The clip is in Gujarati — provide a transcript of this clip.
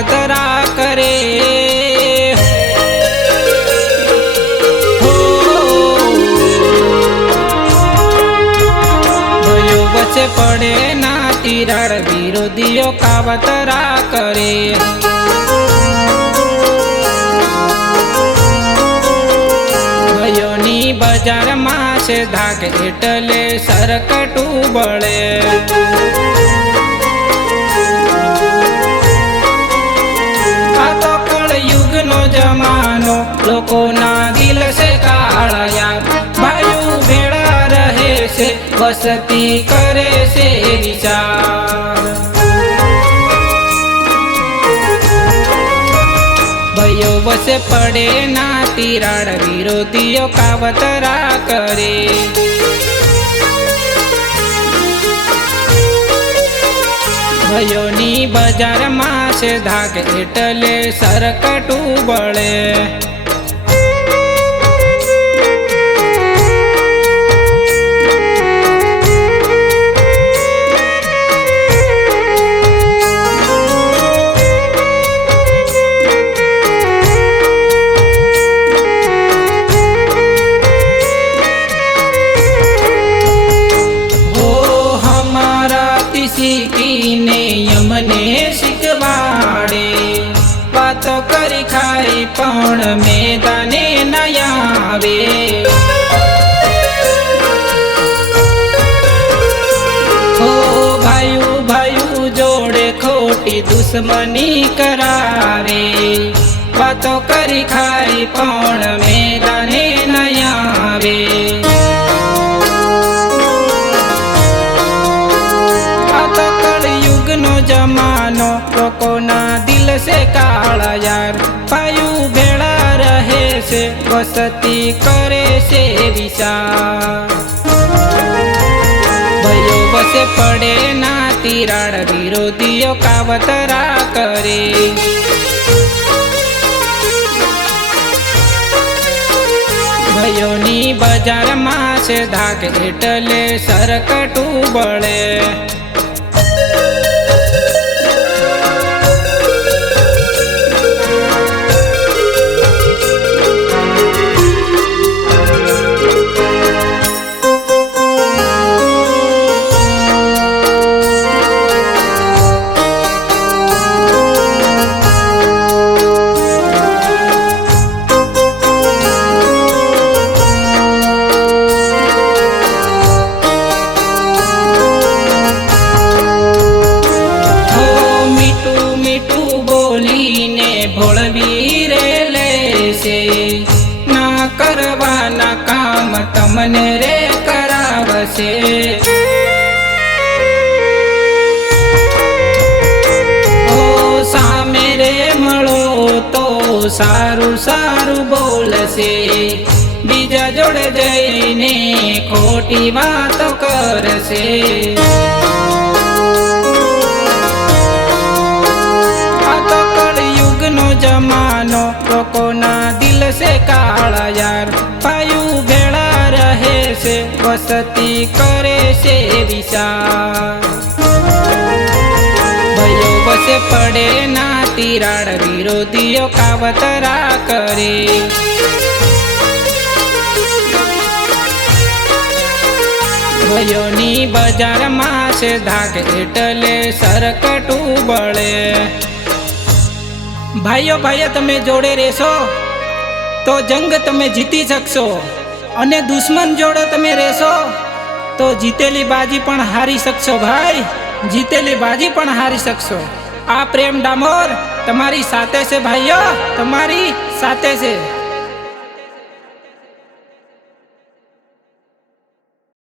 કાવતરા કરે ભયો વચ્ચે પડે ના તિરાડ વિરોધીઓ કાવતરા કરે ભયોની બજારમાં છે ધાક એટલે સરકટું બળે યુગનો જમાનો લોકોના દિલ છે કાળિયા ભાઈઓ ભેળા રહે છે વસતી કરે છે વિચાર ભયો વસે પડે ના તિરાડ વિરોધીઓ કાવતરા કરે ભયોની બજારમાં છે ધાક એટલે સરકટું બળે શીખીને યમને શીખવાડે વાતો કરી ખાઈ પણ મેદાને ન આવે ઓ ભાઈઓ ભાઈઓ જોડે ખોટી દુશ્મની કરાવે વાતો કરી ખાઈ પણ મેદાને ન આવે જમાનો લોકોના દિલ છે કાળિયાર ભાઈઓ ભેળા રહે છે વસતી કરે છે વિચાર ભયો વસે પડે ના તિરાડ વિરોધીઓ કાવતરા કરે ભયોની બજારમાં છે ધાક એટલે સરકટું બળે ભોળવી રે લેશે ના કરવાના કામ તમને રે કરાવશે ઓ સામે રે મળો તો સારું સારું બોલશે બીજા જોડે જઈને ખોટી વાતો કરશે જમાનો લોકોના દિલ છે કાળિયાર ભાઈઓ ભેળા રહે છે વસતી કરે છે વિચાર ભયો વસે પડે ના તિરાડ વિરોધીઓ કાવતરા કરે ભયોની બજારમાં છે ધાક એટલે સરકટું બળે ભાઈઓ ભાઈઓ તમે જોડે રહેશો તો જંગ તમે જીતી શકશો અને દુશ્મન જોડે તમે રહેશો તો જીતેલી બાજી પણ હારી શકશો ભાઈ જીતેલી બાજી પણ હારી શકશો આ પ્રેમ ડામોર તમારી સાથે છે ભાઈઓ તમારી સાથે છે।